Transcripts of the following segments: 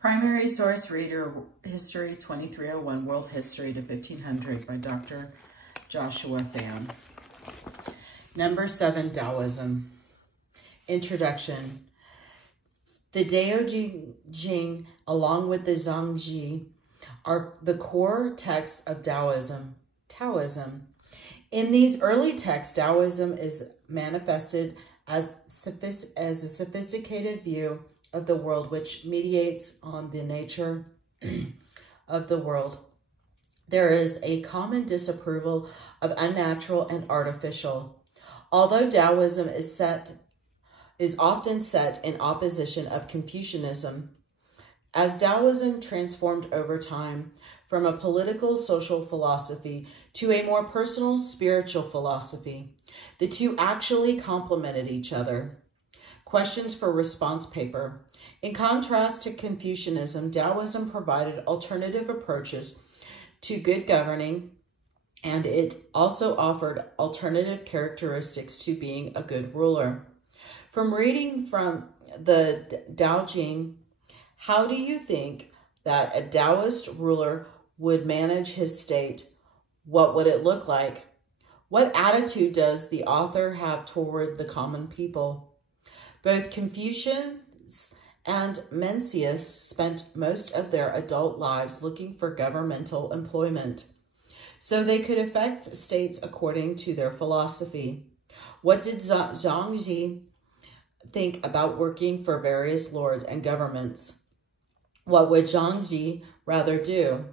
Primary source reader, History 2301, World History to 1500 by Dr. Joshua Pham. Number 7, Daoism. Introduction. The Daoism, along with the Zhuangzi, are the core texts of Taoism. In these early texts, Taoism is manifested as a sophisticated view of the world, which mediates on the nature of the world. There is a common disapproval of unnatural and artificial. Although Taoism is often set in opposition of Confucianism, as Taoism transformed over time from a political social philosophy to a more personal spiritual philosophy, the two actually complemented each other. Questions for response paper. In contrast to Confucianism, Taoism provided alternative approaches to good governing, and it also offered alternative characteristics to being a good ruler. From reading from the Daoism, how do you think that a Taoist ruler would manage his state? What would it look like? What attitude does the author have toward the common people? Both Confucius and Mencius spent most of their adult lives looking for governmental employment, so they could affect states according to their philosophy. What did Zhuangzi think about working for various lords and governments? What would Zhuangzi rather do?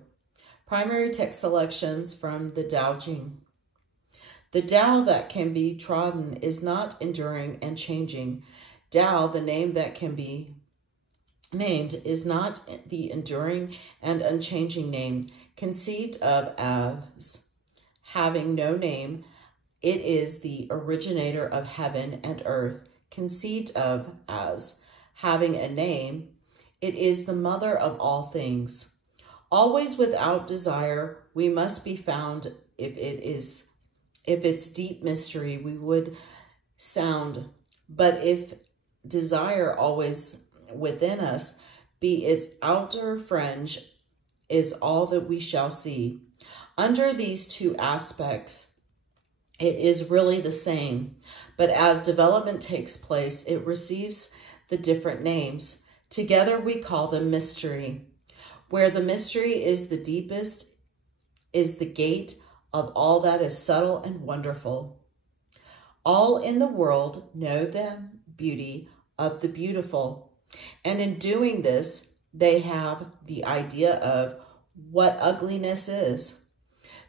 Primary text selections from the Daoism. The Tao that can be trodden is not enduring and changing. Tao, the name that can be named, is not the enduring and unchanging name. Conceived of as having no name, it is the originator of heaven and earth. Conceived of as having a name, it is the mother of all things. Always without desire, we must be found. If it's deep mystery, we would sound. But if desire always within us, be its outer fringe, is all that we shall see. Under these two aspects, it is really the same, but as development takes place, it receives the different names. Together we call them mystery. Where the mystery is the deepest is the gate of all that is subtle and wonderful. All in the world know the beauty of the beautiful, and in doing this, they have the idea of what ugliness is.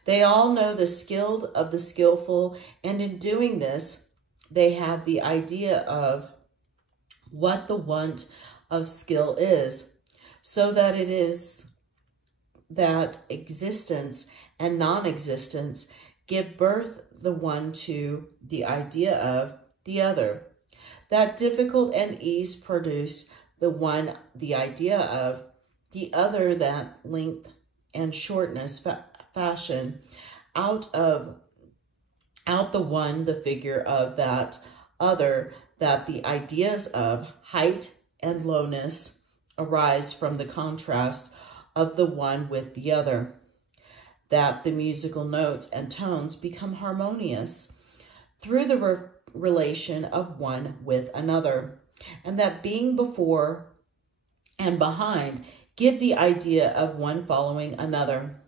They all know the skilled of the skillful, and in doing this, they have the idea of what the want of skill is, so that it is that existence and non-existence give birth the one to the idea of the other. That difficult and ease produce the one the idea of the other, that length and shortness fashion out the one the figure of that other, that the ideas of height and lowness arise from the contrast of the one with the other, that the musical notes and tones become harmonious through the relation of one with another, and that being before and behind give the idea of one following another.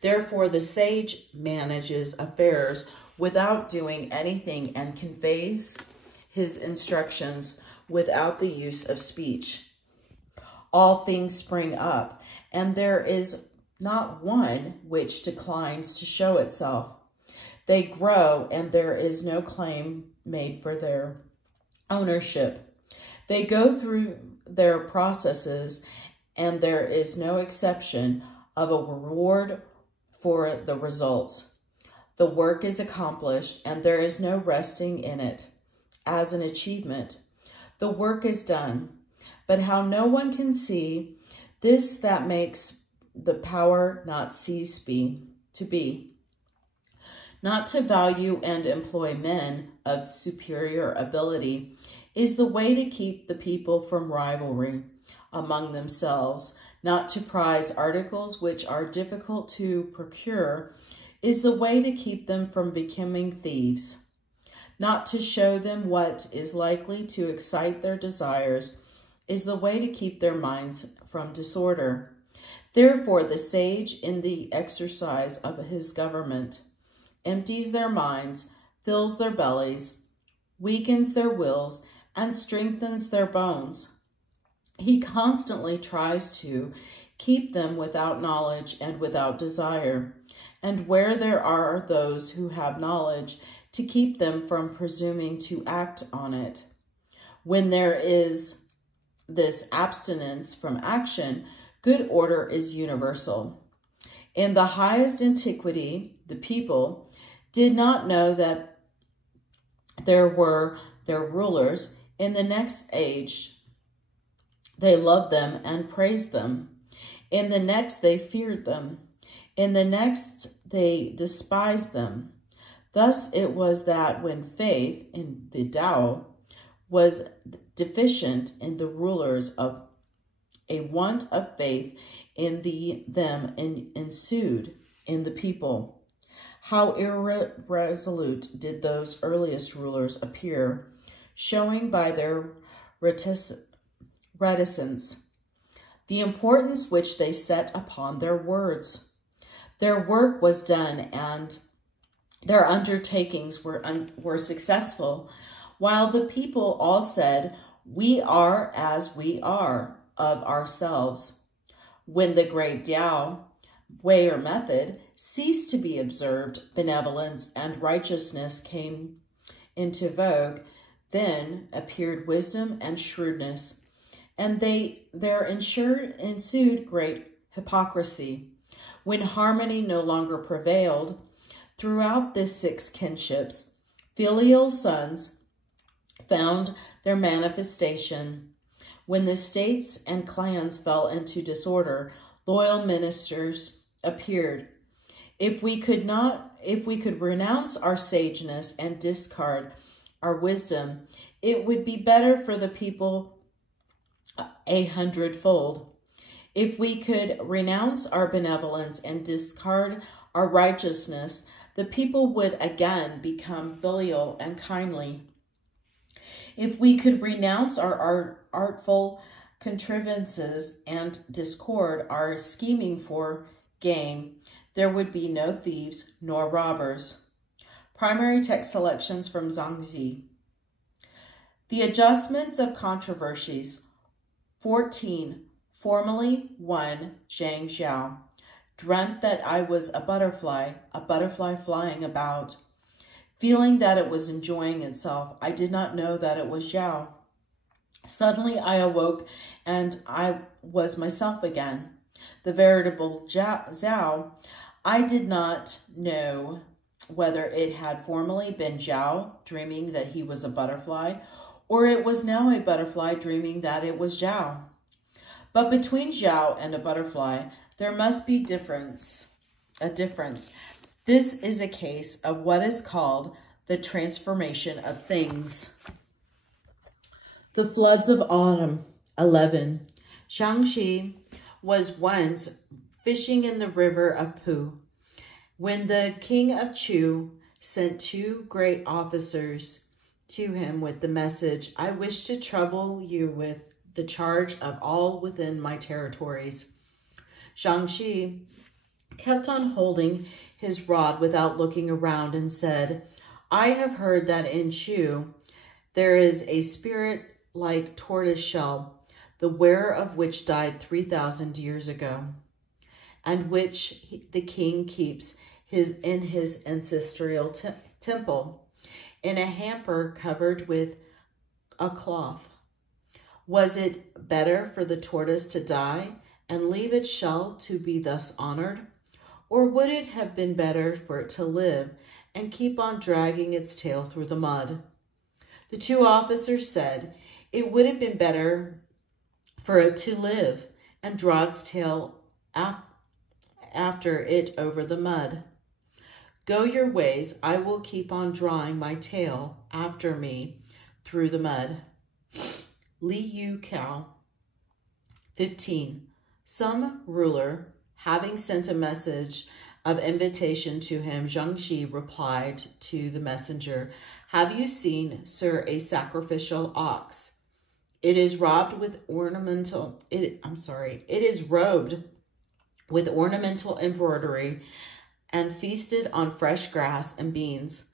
Therefore, the sage manages affairs without doing anything and conveys his instructions without the use of speech. All things spring up, and there is not one which declines to show itself. They grow, and there is no claim made for their ownership. They go through their processes, and there is no exception of a reward for the results. The work is accomplished, and there is no resting in it as an achievement. The work is done, but how no one can see this, that makes the power not cease to be. Not to value and employ men of superior ability is the way to keep the people from rivalry. among themselves. Not to prize articles which are difficult to procure is the way to keep them from becoming thieves. Not to show them what is likely to excite their desires is the way to keep their minds from disorder. Therefore, the sage, in the exercise of his government, empties their minds, fills their bellies, weakens their wills, and strengthens their bones. He constantly tries to keep them without knowledge and without desire, and where there are those who have knowledge, to keep them from presuming to act on it. When there is this abstinence from action, good order is universal. In the highest antiquity, the people did not know that there were their rulers. In the next age, they loved them and praised them. In the next, they feared them. In the next, they despised them. Thus it was that when faith in the Tao was deficient in the rulers, of a want of faith in them ensued in the people. How irresolute did those earliest rulers appear, showing by their reticence the importance which they set upon their words. Their work was done and their undertakings were successful, while the people all said, "We are as we are of ourselves." When the great Tao, way or method, ceased to be observed, benevolence and righteousness came into vogue. Then appeared wisdom and shrewdness, and there ensued great hypocrisy. When harmony no longer prevailed throughout the six kinships, filial sons found their manifestation. When the states and clans fell into disorder, loyal ministers appeared. If we could renounce our sageness and discard our wisdom, it would be better for the people 100-fold. If we could renounce our benevolence and discard our righteousness, the people would again become filial and kindly. If we could renounce our artful contrivances and discord our scheming for gain, there would be no thieves nor robbers. Primary text selections from Zhangzi. The adjustments of controversies. 14. Formerly, 1. Zhang Xiao. Dreamt that I was a butterfly flying about. Feeling that it was enjoying itself, I did not know that it was Zhao. Suddenly I awoke and I was myself again. The veritable Zhao. I did not know whether it had formerly been Zhao dreaming that he was a butterfly, or it was now a butterfly dreaming that it was Zhao. But between Zhao and a butterfly, there must be a difference. This is a case of what is called the transformation of things. The floods of autumn. 11. Shangxi was once fishing in the river of Pu, when the king of Chu sent 2 great officers to him with the message, "I wish to trouble you with the charge of all within my territories." Shangxi kept on holding his rod without looking around and said, "I have heard that in Chu there is a spirit like tortoise shell, the wearer of which died 3,000 years ago, and which the king keeps in his ancestral temple, in a hamper covered with a cloth. Was it better for the tortoise to die and leave its shell to be thus honored? Or would it have been better for it to live and keep on dragging its tail through the mud?" The 2 officers said, "It would have been better for it to live and draw its tail after it over the mud. Go your ways, I will keep on drawing my tail after me through the mud." Li Yu Cao. 15. Some ruler, having sent a message of invitation to him, Zhangxi replied to the messenger, "Have you seen, sir, a sacrificial ox? It is robed with ornamental, it is robed with ornamental embroidery and feasted on fresh grass and beans.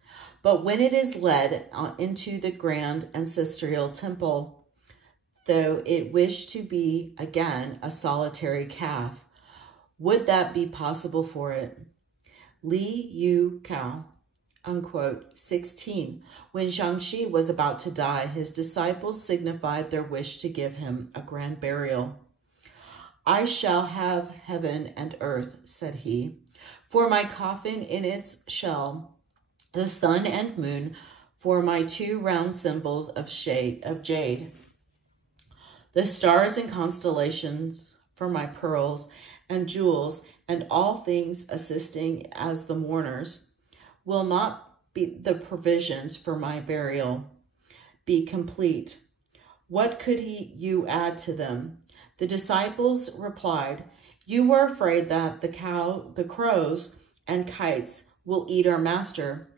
But when it is led into the grand ancestral temple, though it wished to be again a solitary calf, would that be possible for it?" Li Yu Cao, unquote. 16. When Zhangxi was about to die, his disciples signified their wish to give him a grand burial. "I shall have heaven and earth," said he, "for my coffin in its shell, the sun and moon for my two round symbols of jade, the stars and constellations for my pearls and jewels, and all things assisting as the mourners. Will not be the provisions for my burial be complete? What could you add to them?" The disciples replied, "You were afraid that the crows and kites will eat our master."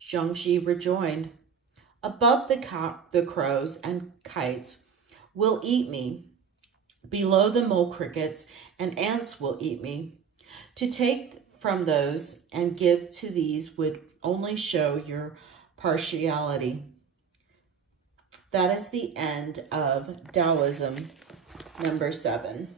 Zhangxi rejoined, "Above the crows and kites will eat me. Below the mole crickets and ants will eat me. To take from those and give to these would only show your partiality." That is the end of Daoism number 7.